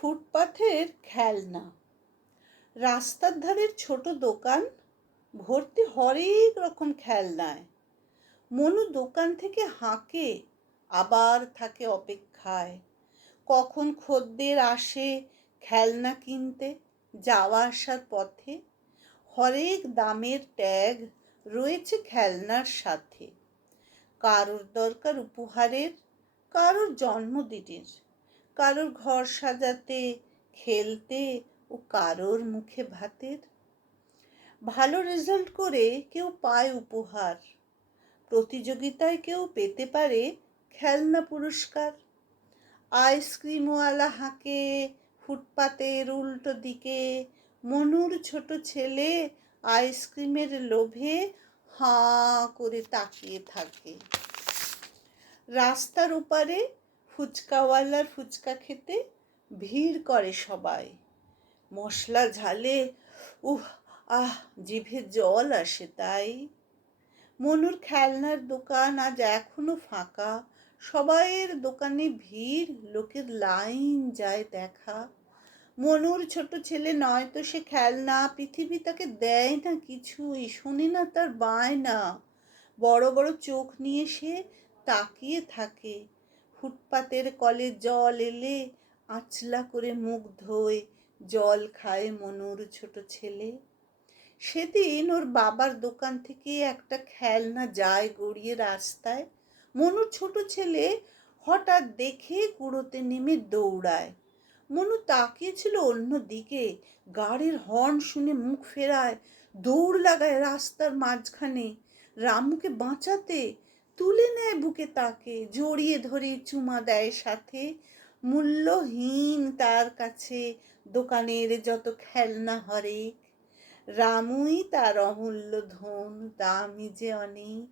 ফুটপাথের খেলনা, রাস্তার ধারের ছোট দোকান ভর্তি হরেক রকম খেলনায়। মনু দোকান থেকে হাঁকে, আবার থাকে অপেক্ষায়। কখন খদ্দের আসে খেলনা কিনতে, যাওয়া আসার পথে হরেক দামের ট্যাগ রয়েছে খেলনার সাথে। কারোর দরকার উপহারের, কারোর জন্মদিনের, কারোর ঘর সাজাতে খেলতে ও কারোর মুখে ভাতের। ভালো রেজাল্ট করে কেউ পায় উপহার, প্রতিযোগিতায় কেউ পেতে পারে খেলনা পুরস্কার। আইসক্রিমওয়ালা হাঁকে ফুটপাতের উল্টো দিকে, মনুর ছোট ছেলে আইসক্রিমের লোভে হাঁ করে তাকিয়ে থাকে। রাস্তার ওপারে ফুচকাওয়ালার ফুচকা খেতে ভিড় করে সবাই। মশলা ঝালে জিভে জল আসে তাই। মনুর খেলনার দোকান আজ এখনো ফাঁকা, সবাইয়ের দোকানে ভিড়, লোকের লাইন যায় দেখা। মনুর ছোট ছেলে নয়তো সে খেলনা, পৃথিবী তাকে দেয় না কিছুই, শোনে না তার বায়না। বড় বড় চোখ নিয়ে সে তাকিয়ে থাকে। ফুটপাতের কলে জল এলে আঁচলা করে মুখ ধোয়, জল খায় মনুর ছোট ছেলে। সেদিন ওর বাবার দোকান থেকে একটা খেলনা যায় গড়িয়ে রাস্তায়। মনুর ছোট ছেলে হঠাৎ দেখে কুড়োতে নেমে দৌড়ায়। মনু তাকিয়েছিল অন্য দিকে, গাড়ির হর্ন শুনে মুখ ফেরায়, দৌড় লাগায় রাস্তার মাঝখানে। রামুকে বাঁচাতে তুলে নেয় বুকে তাকে, জড়িয়ে ধরে চুমা দেয় সাথে। মূল্যহীন তার কাছে দোকানের যত খেলনা হরেক, রামুই তার অমূল্য ধন, দামি যে অনেক।